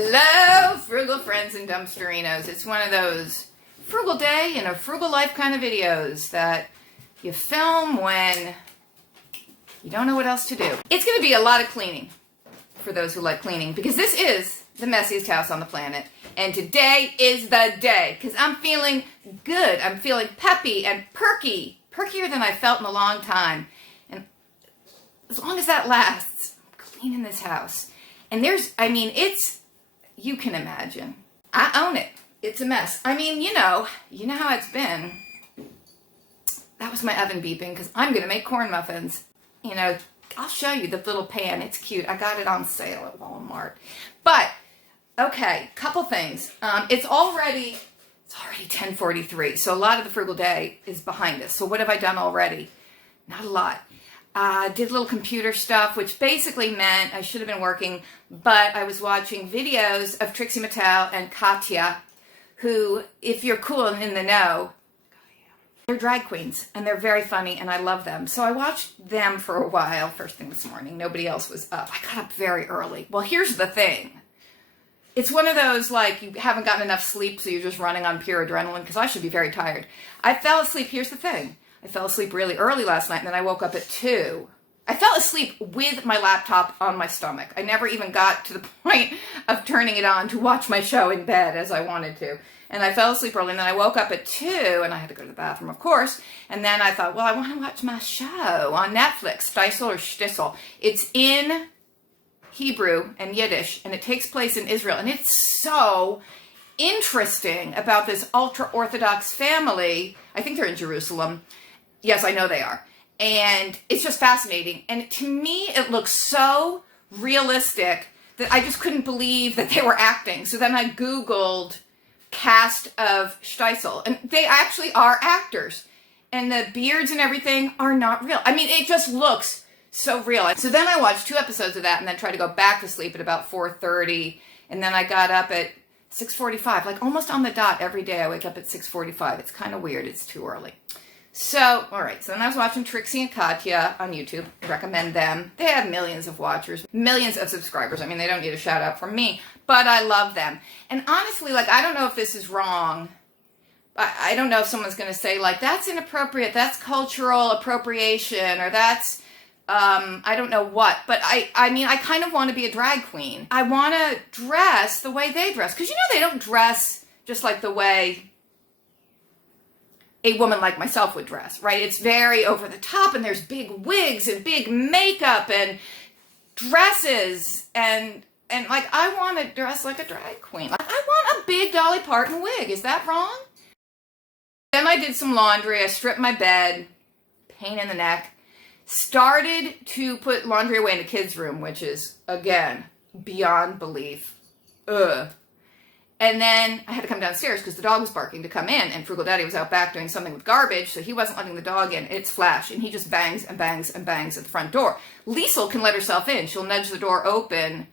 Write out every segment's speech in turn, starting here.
Hello, frugal friends and dumpsterinos. It's one of those frugal day and a frugal life kind of videos that you film when you don't know what else to do. It's going to be a lot of cleaning for those who like cleaning, because this is the messiest house on the planet. And today is the day, because I'm feeling good. I'm feeling peppy and perky, perkier than I felt in a long time. And as long as that lasts, I'm cleaning this house. And you can imagine. I own it. It's a mess. You know how it's been. That was my oven beeping because I'm going to make corn muffins. I'll show you the little pan. It's cute. I got it on sale at Walmart. But, okay, couple things. It's already 10:43, so a lot of the frugal day is behind us. So what have I done already? Not a lot. Did little computer stuff, which basically meant I should have been working, but I was watching videos of Trixie Mattel and Katya, who, if you're cool and in the know, they're drag queens, and they're very funny, and I love them. So I watched them for a while, first thing this morning. Nobody else was up. I got up very early. Well, here's the thing. It's one of those, like, you haven't gotten enough sleep, so you're just running on pure adrenaline, because I should be very tired. I fell asleep. Here's the thing. I fell asleep really early last night, and then I woke up at 2. I fell asleep with my laptop on my stomach. I never even got to the point of turning it on to watch my show in bed as I wanted to. And I fell asleep early, and then I woke up at 2, and I had to go to the bathroom, of course. And then I thought, well, I want to watch my show on Netflix, Steisel or Shtissel. It's in Hebrew and Yiddish, and it takes place in Israel. And it's so interesting about this ultra-Orthodox family. I think they're in Jerusalem. Yes, I know they are. And it's just fascinating. And to me, it looks so realistic that I just couldn't believe that they were acting. So then I Googled cast of Steisel, and they actually are actors. And the beards and everything are not real. It just looks so real. So then I watched 2 episodes of that and then tried to go back to sleep at about 4:30. And then I got up at 6:45, like almost on the dot every day. I wake up at 6:45. It's kind of weird. It's too early. So, all right. So then I was watching Trixie and Katya on YouTube. I recommend them. They have millions of watchers, millions of subscribers. They don't need a shout out from me, but I love them. And honestly, I don't know if this is wrong. I don't know if someone's going to say, that's inappropriate, that's cultural appropriation, or that's, I don't know what. But I kind of want to be a drag queen. I want to dress the way they dress. Because, they don't dress just like the way a woman like myself would dress, right? It's very over the top, and there's big wigs and big makeup and dresses, and I want to dress like a drag queen. I want a big Dolly Parton wig. Is that wrong? Then I did some laundry. I stripped my bed, pain in the neck, started to put laundry away in the kids' room, which is, again, beyond belief. Ugh. And then I had to come downstairs because the dog was barking to come in, and Frugal Daddy was out back doing something with garbage, so he wasn't letting the dog in. It's Flash, and he just bangs and bangs and bangs at the front door. Liesel can let herself in. She'll nudge the door open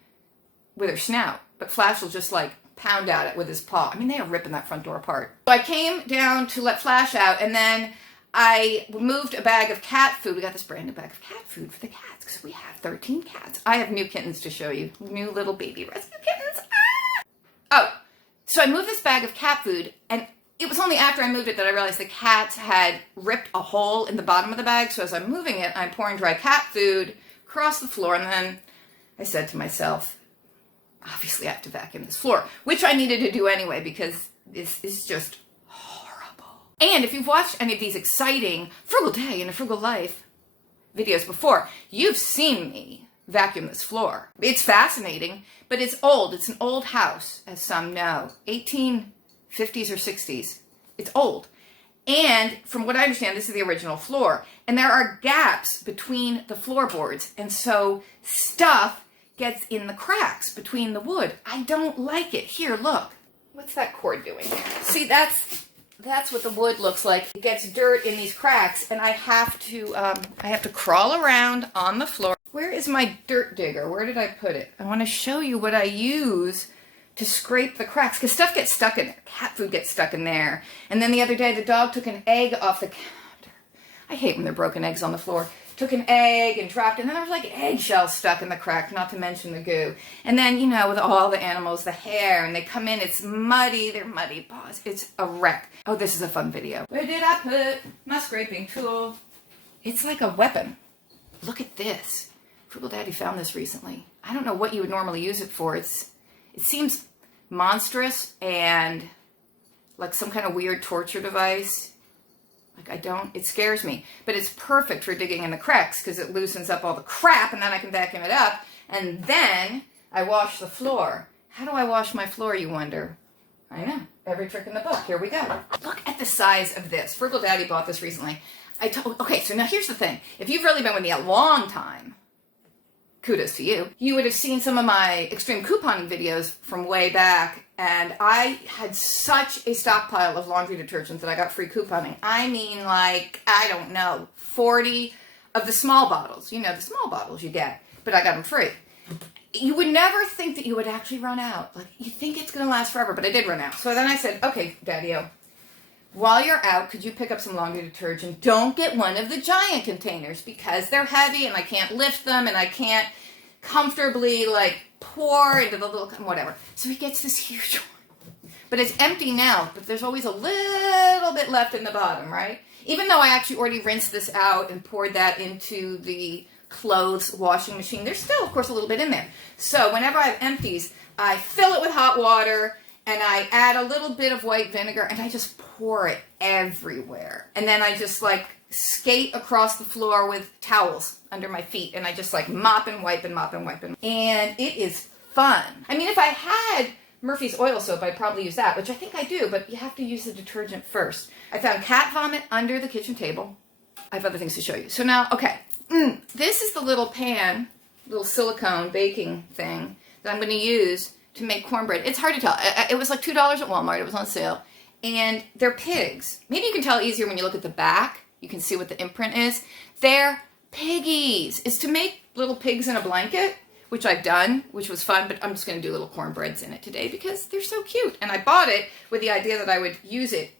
with her snout, but Flash will just, pound at it with his paw. They are ripping that front door apart. So I came down to let Flash out, and then I moved a bag of cat food. We got this brand new bag of cat food for the cats because we have 13 cats. I have new kittens to show you. New little baby rescue kittens. Ah! Oh. So I moved this bag of cat food, and it was only after I moved it that I realized the cats had ripped a hole in the bottom of the bag. So as I'm moving it, I'm pouring dry cat food across the floor, and then I said to myself, obviously I have to vacuum this floor, which I needed to do anyway because this is just horrible. And if you've watched any of these exciting Frugal Day and a Frugal Life videos before, you've seen me vacuum this floor. It's fascinating, but it's old. It's an old house, as some know. 1850s or 60s. It's old. And from what I understand, this is the original floor. And there are gaps between the floorboards. And so stuff gets in the cracks between the wood. I don't like it. Here, look. What's that cord doing? See, that's what the wood looks like. It gets dirt in these cracks, and I have to crawl around on the floor. Where is my dirt digger? Where did I put it? I want to show you what I use to scrape the cracks, because stuff gets stuck in there. Cat food gets stuck in there. And then the other day, the dog took an egg off the counter. I hate when there are broken eggs on the floor. took an egg and dropped it, and then there was like eggshells stuck in the crack, not to mention the goo. And then, you know, with all the animals, the hair, and they come in, it's muddy, they're muddy paws. It's a wreck. Oh, this is a fun video. Where did I put my scraping tool? It's like a weapon. Look at this. Frugal Daddy found this recently. I don't know what you would normally use it for. It seems monstrous and like some kind of weird torture device. Like it scares me. But it's perfect for digging in the cracks because it loosens up all the crap and then I can vacuum it up. And then I wash the floor. How do I wash my floor, you wonder? I know. Every trick in the book. Here we go. Look at the size of this. Frugal Daddy bought this recently. Okay, so now here's the thing. If you've really been with me a long time, kudos to you. You would have seen some of my extreme couponing videos from way back, and I had such a stockpile of laundry detergents that I got free couponing. I mean, like, I don't know, 40 of the small bottles. You know, the small bottles you get, but I got them free. You would never think that you would actually run out. Like, you think it's going to last forever, but I did run out. So then I said, okay, Daddy-o, while you're out, could you pick up some laundry detergent? Don't get one of the giant containers because they're heavy and I can't lift them and I can't comfortably like pour into the little, whatever. So he gets this huge one. But it's empty now, but there's always a little bit left in the bottom, right? Even though I actually already rinsed this out and poured that into the clothes washing machine, there's still, of course, a little bit in there. So whenever I have empties, I fill it with hot water and I add a little bit of white vinegar and I just pour it everywhere. And then I just like skate across the floor with towels under my feet and I just like mop and wipe and mop and wipe. And it is fun. I mean, if I had Murphy's oil soap, I'd probably use that, which I think I do, but you have to use the detergent first. I found cat vomit under the kitchen table. I have other things to show you. So now, okay, this is the little pan, little silicone baking thing that I'm going to use to make cornbread. It's hard to tell. It was like $2 at Walmart. It was on sale. And they're pigs. Maybe you can tell easier when you look at the back. You can see what the imprint is. They're piggies. It's to make little pigs in a blanket, which I've done, which was fun, but I'm just going to do little cornbreads in it today because they're so cute. And I bought it with the idea that I would use it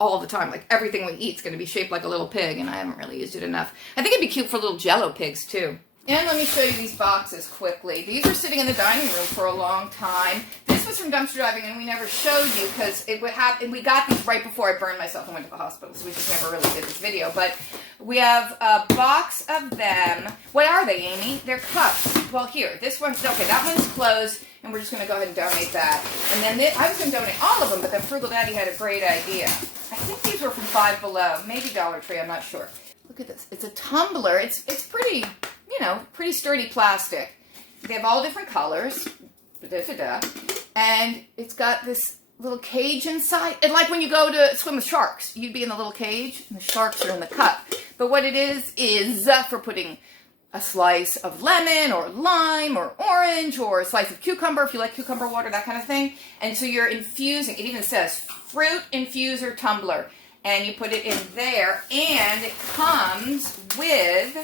all the time. Like everything we eat is going to be shaped like a little pig, and I haven't really used it enough. I think it'd be cute for little Jell-O pigs, too. And let me show you these boxes quickly. These were sitting in the dining room for a long time. This was from dumpster diving, and we never showed you because it would happen. We got these right before I burned myself and went to the hospital, so we just never really did this video. But we have a box of them. What are they, Amy? They're cups. Well, here, this one's, okay, that one's closed, and we're just going to go ahead and donate that. And then I was going to donate all of them, but then Frugal Daddy had a great idea. I think these were from Five Below, maybe Dollar Tree, I'm not sure. Look at this. It's a tumbler. It's pretty, you know, pretty sturdy plastic. They have all different colors. And it's got this little cage inside. And like when you go to swim with sharks, you'd be in the little cage and the sharks are in the cup. But what it is for putting a slice of lemon or lime or orange or a slice of cucumber if you like cucumber water, that kind of thing. And so you're infusing, it even says fruit infuser tumbler. And you put it in there, and it comes with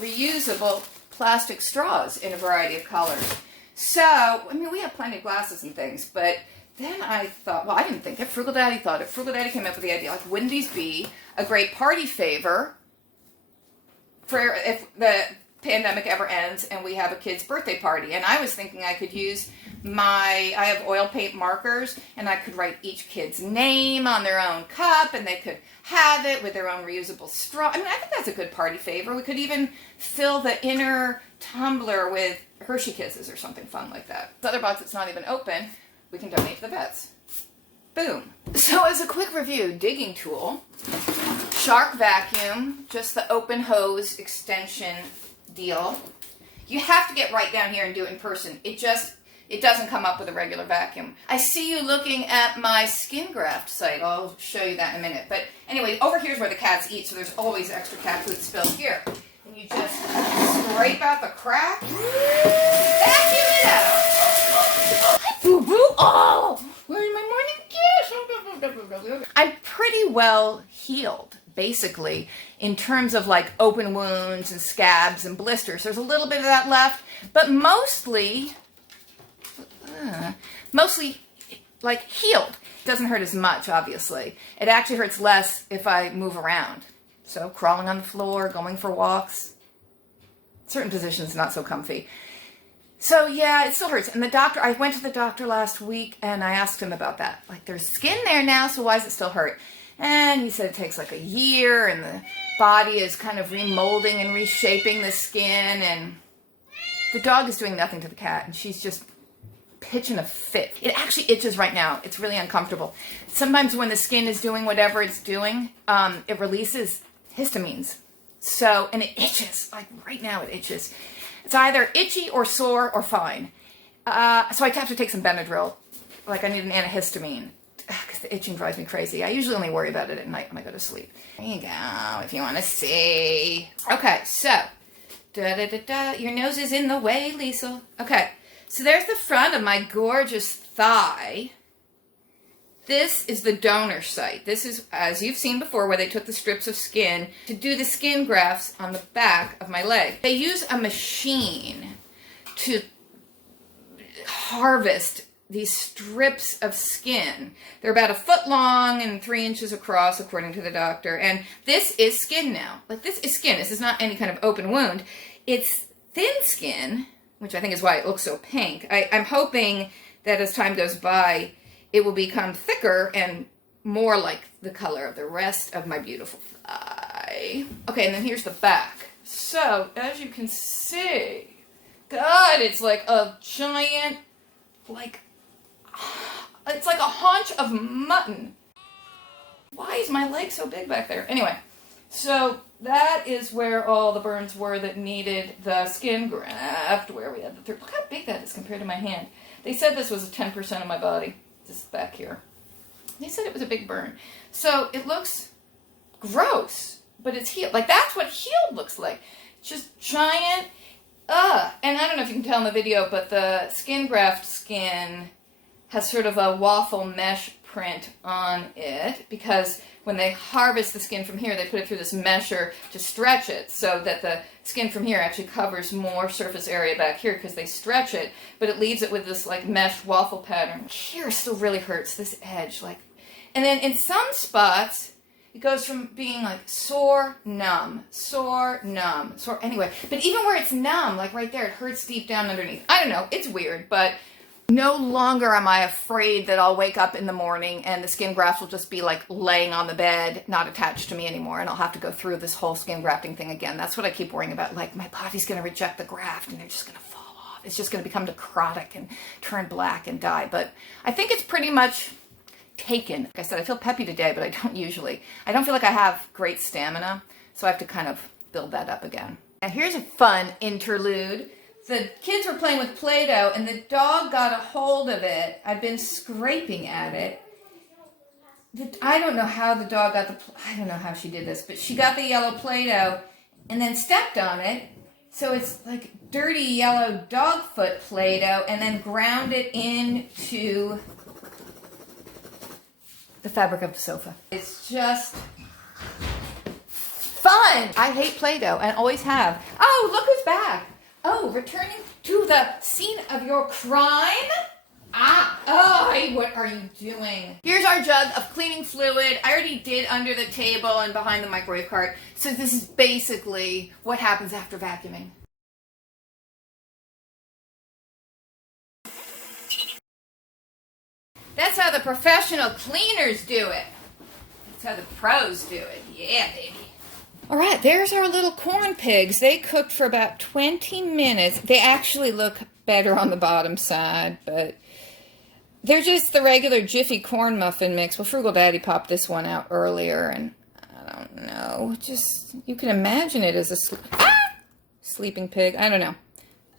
reusable plastic straws in a variety of colors. So, I mean, we have plenty of glasses and things, but then I thought, well, I didn't think it. Frugal Daddy thought it. Frugal Daddy came up with the idea, like, wouldn't these be a great party favor for if the pandemic ever ends and we have a kid's birthday party? And I was thinking I could use I have oil paint markers, and I could write each kid's name on their own cup, and they could have it with their own reusable straw. I mean, I think that's a good party favor. We could even fill the inner tumbler with Hershey Kisses or something fun like that. The other box that's not even open, we can donate to the vets. Boom. So as a quick review, digging tool, shark vacuum, just the open hose extension deal. You have to get right down here and do it in person. It doesn't come up with a regular vacuum. I see you looking at my skin graft site. I'll show you that in a minute. But anyway, over here is where the cats eat, so there's always extra cat food spilled here. And you just scrape out the crack, vacuum it out. Hi, boo-boo. Oh, where's my morning kiss? I'm pretty well healed, basically, in terms of like open wounds and scabs and blisters. There's a little bit of that left, but mostly like healed. It doesn't hurt as much, obviously. It actually hurts less if I move around. So crawling on the floor, going for walks, certain positions not so comfy. So yeah, it still hurts. And the doctor, I went to the doctor last week and I asked him about that. Like, there's skin there now, so why does it still hurt? And he said it takes like a year and the body is kind of remolding and reshaping the skin, and the dog is doing nothing to the cat and she's just pitching a fit. It actually itches right now. It's really uncomfortable. Sometimes when the skin is doing whatever it's doing, it releases histamines. So, and it itches. Like right now it itches. It's either itchy or sore or fine. So I have to take some Benadryl. Like I need an antihistamine because the itching drives me crazy. I usually only worry about it at night when I go to sleep. There you go, if you want to see. Okay, so, your nose is in the way, Lisa. Okay, so there's the front of my gorgeous thigh. This is the donor site. This is, as you've seen before, where they took the strips of skin to do the skin grafts on the back of my leg. They use a machine to harvest these strips of skin. They're about 1 foot long and 3 inches across, according to the doctor. And this is skin now. Like, this is skin. This is not any kind of open wound. It's thin skin, which I think is why it looks so pink. I'm hoping that as time goes by, it will become thicker and more like the color of the rest of my beautiful thigh. Okay, and then here's the back. So, as you can see, God, it's like a giant, it's like a haunch of mutton. Why is my leg so big back there? Anyway, so that is where all the burns were that needed the skin graft, where we had the third. Look how big that is compared to my hand. They said this was 10% of my body. This back here. They said it was a big burn. So it looks gross, but it's healed. Like, that's what healed looks like. Just giant, and I don't know if you can tell in the video, but the skin graft skin has sort of a waffle mesh print on it, because when they harvest the skin from here, they put it through this mesher to stretch it so that the skin from here actually covers more surface area back here because they stretch it, but it leaves it with this like mesh waffle pattern. Here still really hurts, this edge, like, and then in some spots it goes from being like sore, numb, sore, numb, sore, anyway, but even where it's numb, like right there, it hurts deep down underneath. I don't know, it's weird, but no longer am I afraid that I'll wake up in the morning and the skin graft will just be like laying on the bed, not attached to me anymore, and I'll have to go through this whole skin grafting thing again. That's what I keep worrying about. Like, my body's going to reject the graft and they're just going to fall off. It's just going to become necrotic and turn black and die. But I think it's pretty much taken. Like I said, I feel peppy today, but I don't usually. I don't feel like I have great stamina, so I have to kind of build that up again. Now here's a fun interlude. The kids were playing with Play-Doh, and the dog got a hold of it. I've been scraping at it. I don't know how the dog got I don't know how she did this, but she got the yellow Play-Doh and then stepped on it. So it's like dirty yellow dog foot Play-Doh, and then ground it into the fabric of the sofa. It's just fun. I hate Play-Doh and always have. Oh, look who's back. Oh, returning to the scene of your crime? What are you doing? Here's our jug of cleaning fluid. I already did under the table and behind the microwave cart. So this is basically what happens after vacuuming. That's how the professional cleaners do it. That's how the pros do it. Yeah, baby. All right, there's our little corn pigs. They cooked for about 20 minutes. They actually look better on the bottom side, but they're just the regular Jiffy corn muffin mix. Well, Frugal Daddy popped this one out earlier, and I don't know. Just, you can imagine it as a sleeping pig. I don't know.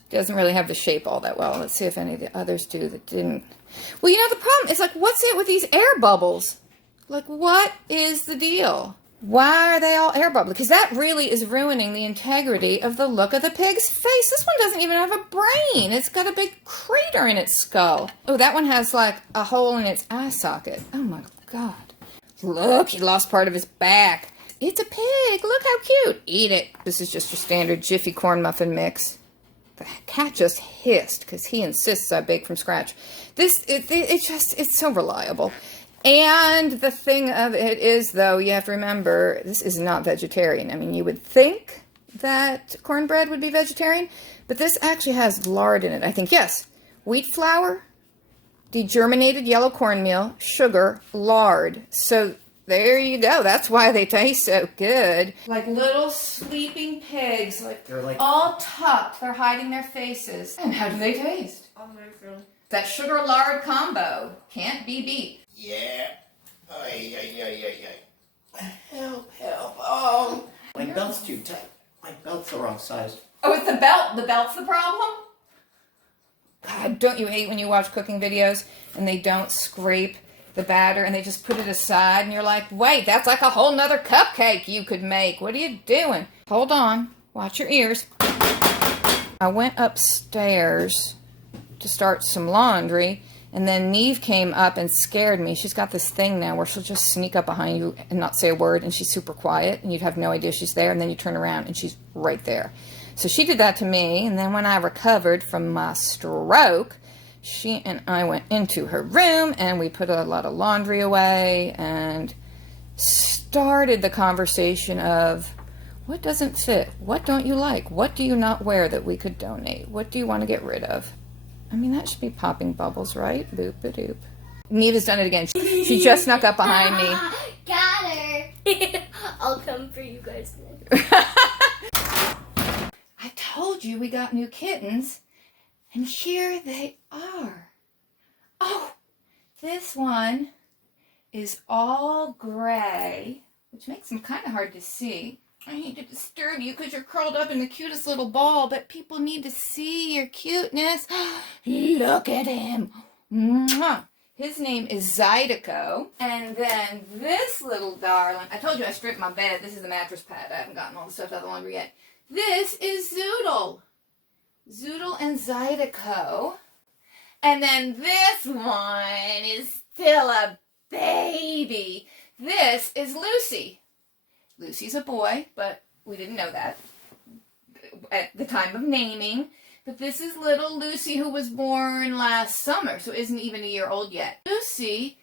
Doesn't really have the shape all that well. Let's see if any of the others do that didn't. Well, you know, the problem is, like, what's it with these air bubbles? Like, what is the deal? Why are they all air bubbling? Because that really is ruining the integrity of the look of the pig's face. This one doesn't even have a brain. It's got a big crater in its skull. Oh, that one has like a hole in its eye socket. Oh my God. Look, he lost part of his back. It's a pig. Look how cute. Eat it. This is just your standard Jiffy corn muffin mix. The cat just hissed because he insists I bake from scratch. It's so reliable. And the thing of it is, though, you have to remember, this is not vegetarian. I mean, you would think that cornbread would be vegetarian, but this actually has lard in it, I think. Yes, wheat flour, degerminated yellow cornmeal, sugar, lard. So there you go. That's why they taste so good. Like little sleeping pigs. They're like all tucked. They're hiding their faces. And how do they taste? That sugar-lard combo can't be beat. Yeah. Ay, ay, ay, ay, ay. Help, help. Oh. My belt's too tight. My belt's the wrong size. Oh, it's the belt. The belt's the problem? God, don't you hate when you watch cooking videos and they don't scrape the batter and they just put it aside and you're like, wait, that's like a whole nother cupcake you could make. What are you doing? Hold on. Watch your ears. I went upstairs to start some laundry, and then Neve came up and scared me. She's got this thing now where she'll just sneak up behind you and not say a word, and she's super quiet, and you'd have no idea she's there, and then you turn around and she's right there. So she did that to me, and then when I recovered from my stroke, she and I went into her room, and we put a lot of laundry away, and started the conversation of, what doesn't fit? What don't you like? What do you not wear that we could donate? What do you want to get rid of? I mean, that should be popping bubbles, right? Boop-a-doop. Neve has done it again. She just snuck up behind me. Got her. I'll come for you guys then. I told you we got new kittens, and here they are. Oh, this one is all gray, which makes them kind of hard to see. I hate to disturb you because you're curled up in the cutest little ball, but people need to see your cuteness. Look at him. Mwah. His name is Zydeco. And then this little darling, I told you I stripped my bed. This is the mattress pad. I haven't gotten all the stuff out of the laundry yet. This is Zoodle. Zoodle and Zydeco. And then this one is still a baby. This is Lucy. Lucy's a boy, but we didn't know that at the time of naming. But this is little Lucy, who was born last summer, so isn't even a year old yet. Lucy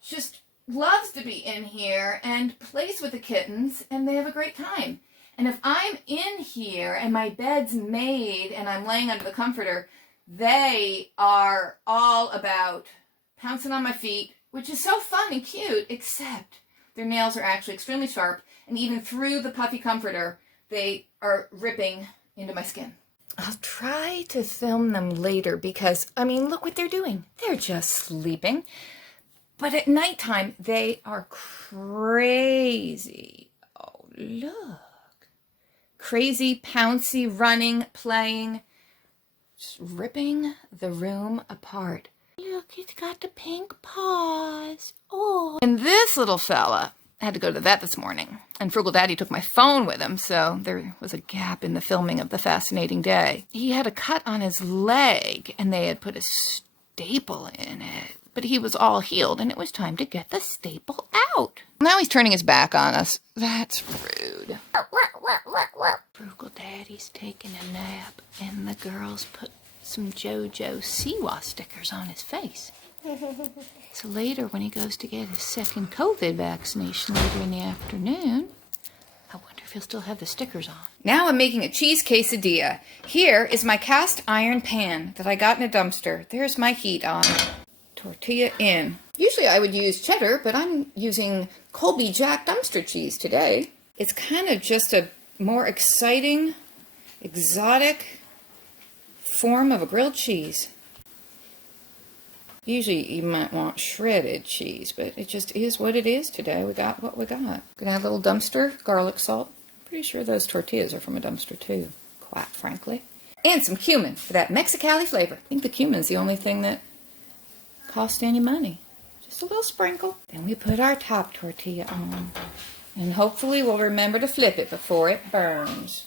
just loves to be in here and plays with the kittens, and they have a great time. And if I'm in here and my bed's made and I'm laying under the comforter, they are all about pouncing on my feet, which is so fun and cute, except their nails are actually extremely sharp. And even through the puffy comforter, they are ripping into my skin. I'll try to film them later because, I mean, look what they're doing. They're just sleeping. But at nighttime, they are crazy. Oh, look. Crazy, pouncy, running, playing, just ripping the room apart. Look, it's got the pink paws. Oh. And this little fella, I had to go to the vet this morning, and Frugal Daddy took my phone with him, so there was a gap in the filming of the fascinating day. He had a cut on his leg, and they had put a staple in it, but he was all healed, and it was time to get the staple out. Now he's turning his back on us. That's rude. Frugal Daddy's taking a nap, and the girls put some JoJo Siwa stickers on his face. So later, when he goes to get his second COVID vaccination later in the afternoon, I wonder if he'll still have the stickers on. Now I'm making a cheese quesadilla. Here is my cast iron pan that I got in a dumpster. There's my heat on. Tortilla in. Usually I would use cheddar, but I'm using Colby Jack dumpster cheese today. It's kind of just a more exciting, exotic form of a grilled cheese. Usually you might want shredded cheese, but it just is what it is today. We got what we got. Gonna have a little dumpster, garlic salt. Pretty sure those tortillas are from a dumpster too, quite frankly. And some cumin for that Mexicali flavor. I think the cumin's the only thing that cost any money. Just a little sprinkle. Then we put our top tortilla on. And hopefully we'll remember to flip it before it burns.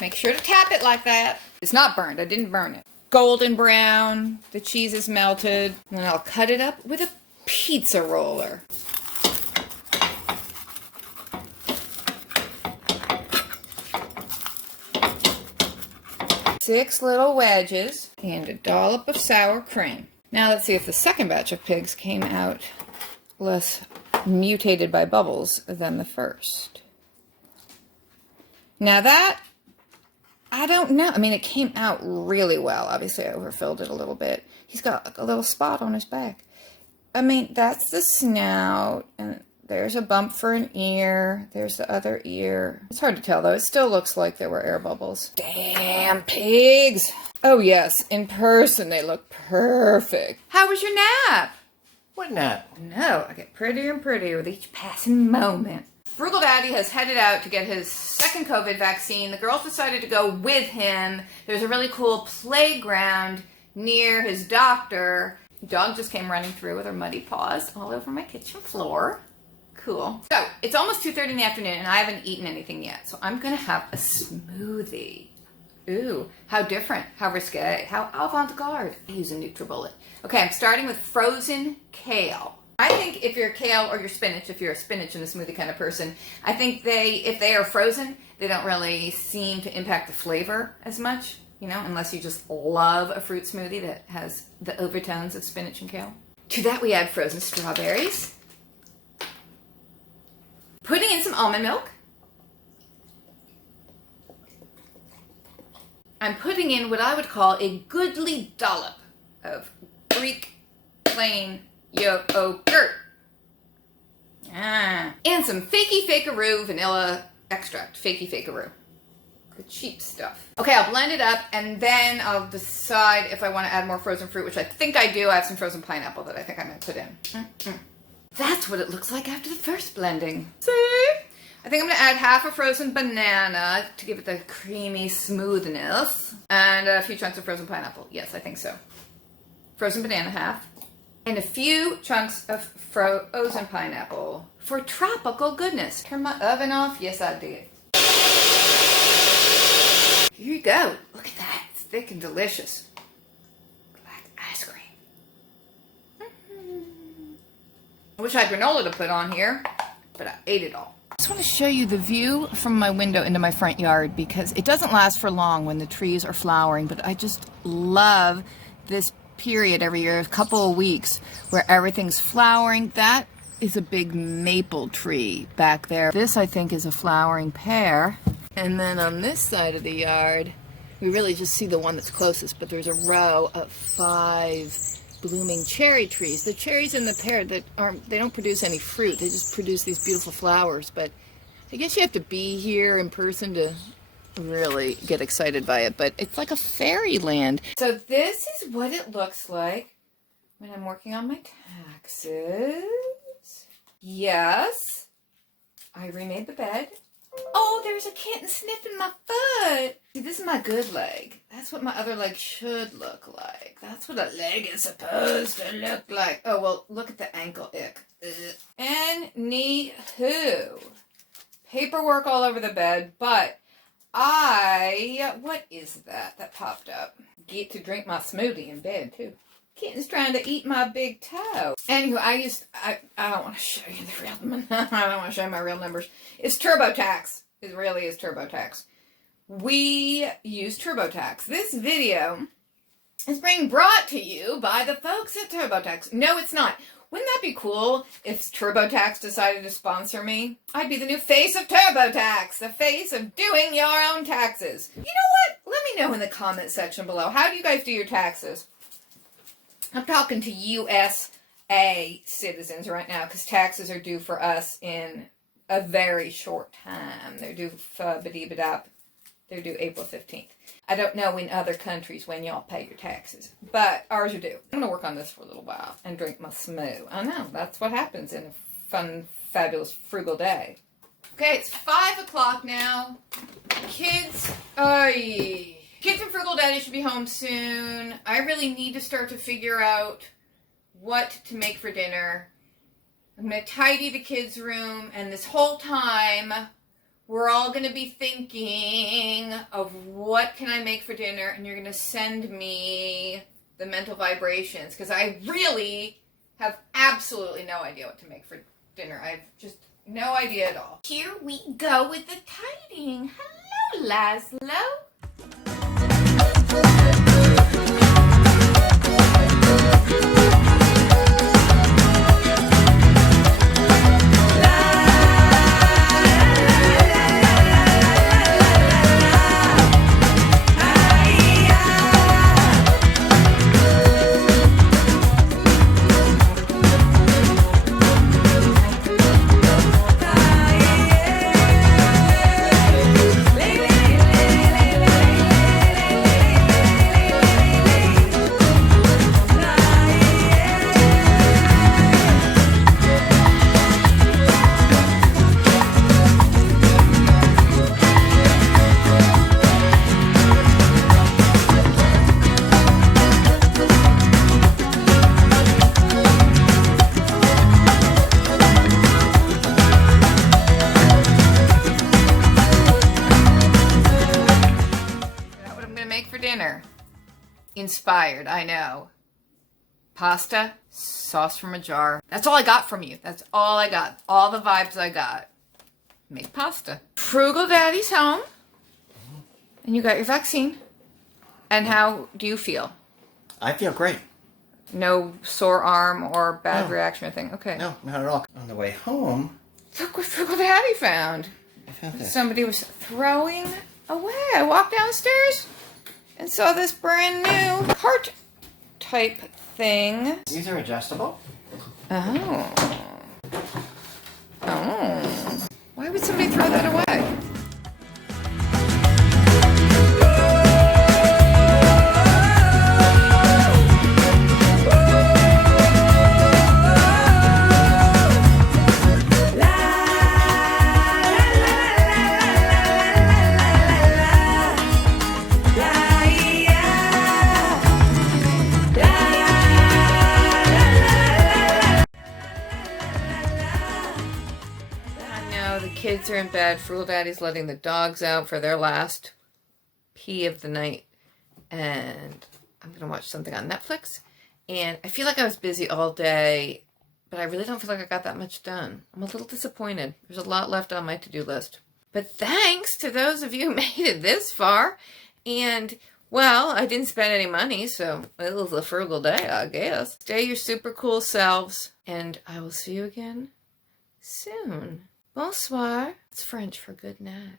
Make sure to tap it like that. It's not burned. I didn't burn it. Golden brown. The cheese is melted. And then I'll cut it up with a pizza roller. 6 little wedges, and a dollop of sour cream. Now let's see if the second batch of pigs came out less mutated by bubbles than the first. Now that, I don't know. I mean, it came out really well. Obviously, I overfilled it a little bit. He's got a little spot on his back. I mean, that's the snout, and there's a bump for an ear. There's the other ear. It's hard to tell, though. It still looks like there were air bubbles. Damn pigs. Oh, yes. In person, they look perfect. How was your nap? What nap? No, I get prettier and prettier with each passing moment. Frugal Daddy has headed out to get his second COVID vaccine. The girls decided to go with him. There's a really cool playground near his doctor. The dog just came running through with her muddy paws all over my kitchen floor. Cool. So, it's almost 2:30 in the afternoon and I haven't eaten anything yet. So I'm going to have a smoothie. Ooh, how different, how risque, how avant-garde. I use a NutriBullet. Okay, I'm starting with frozen kale. I think if you're kale or you're spinach, if you're a spinach and a smoothie kind of person, I think if they are frozen, they don't really seem to impact the flavor as much, you know, unless you just love a fruit smoothie that has the overtones of spinach and kale. To that we add frozen strawberries. Putting in some almond milk. I'm putting in what I would call a goodly dollop of Greek plain yogurt. And some fakey fakeroo vanilla extract. Fakey fakeroo. The cheap stuff. Okay, I'll blend it up and then I'll decide if I want to add more frozen fruit, which I think I do. I have some frozen pineapple that I think I might put in. That's what it looks like after the first blending. See? I think I'm going to add half a frozen banana to give it the creamy smoothness. And a few chunks of frozen pineapple. Yes, I think so. Frozen banana half. And a few chunks of frozen pineapple for tropical goodness. Turn my oven off? Yes, I did. Here you go. Look at that. It's thick and delicious. Like ice cream. I wish I had granola to put on here, but I ate it all. I just want to show you the view from my window into my front yard because it doesn't last for long when the trees are flowering, but I just love this period every year, a couple of weeks where everything's flowering. That is a big maple tree back there. This, I think, is a flowering pear. And then on this side of the yard, we really just see the one that's closest, but there's a row of 5 blooming cherry trees. The cherries and the pear they don't produce any fruit. They just produce these beautiful flowers. But I guess you have to be here in person to really get excited by it. But it's like a fairyland. So this is what it looks like when I'm working on my taxes. Yes, I remade the bed. Oh, there's a kitten sniffing my foot. See, this is my good leg. That's what my other leg should look like. That's what a leg is supposed to look like. Oh, well, look at the ankle. Ick. Anywho. Paperwork all over the bed, but what is that popped up? Get to drink my smoothie in bed, too. Kitten's trying to eat my big toe. Anywho, I don't want to show you the real, I don't want to show you my real numbers. It's TurboTax. It really is TurboTax. We use TurboTax. This video is being brought to you by the folks at TurboTax. No, it's not. Wouldn't that be cool if TurboTax decided to sponsor me? I'd be the new face of TurboTax, the face of doing your own taxes. You know what? Let me know in the comment section below. How do you guys do your taxes? I'm talking to USA citizens right now because taxes are due for us in a very short time. They're due They're due April 15th. I don't know in other countries when y'all pay your taxes, but ours are due. I'm going to work on this for a little while and drink my smoo. I know, that's what happens in a fun, fabulous, frugal day. Okay, it's 5 o'clock now. Kids and Frugal Daddy should be home soon. I really need to start to figure out what to make for dinner. I'm going to tidy the kids' room, and this whole time, we're all going to be thinking of what can I make for dinner, and you're going to send me the mental vibrations, because I really have absolutely no idea what to make for dinner. I've just no idea at all. Here we go with the tidying. Hello, Laszlo. inspired, I know. Pasta, sauce from a jar. That's all I got from you. That's all I got. All the vibes I got. Make pasta. Frugal Daddy's home. And you got your vaccine. And how do you feel? I feel great. No sore arm or bad No. reaction or thing. Okay. No, not at all. On the way home, Look what Frugal Daddy found. I found this. Somebody was throwing away. I walked downstairs and saw this brand new cart type thing. These are adjustable. Oh. Oh. Why would somebody throw that away? The kids are in bed. Frugal Daddy's letting the dogs out for their last pee of the night. And I'm going to watch something on Netflix. And I feel like I was busy all day, but I really don't feel like I got that much done. I'm a little disappointed. There's a lot left on my to-do list. But thanks to those of you who made it this far. And, well, I didn't spend any money, so it was a frugal day, I guess. Stay your super cool selves. And I will see you again soon. Bonsoir. It's French for good night.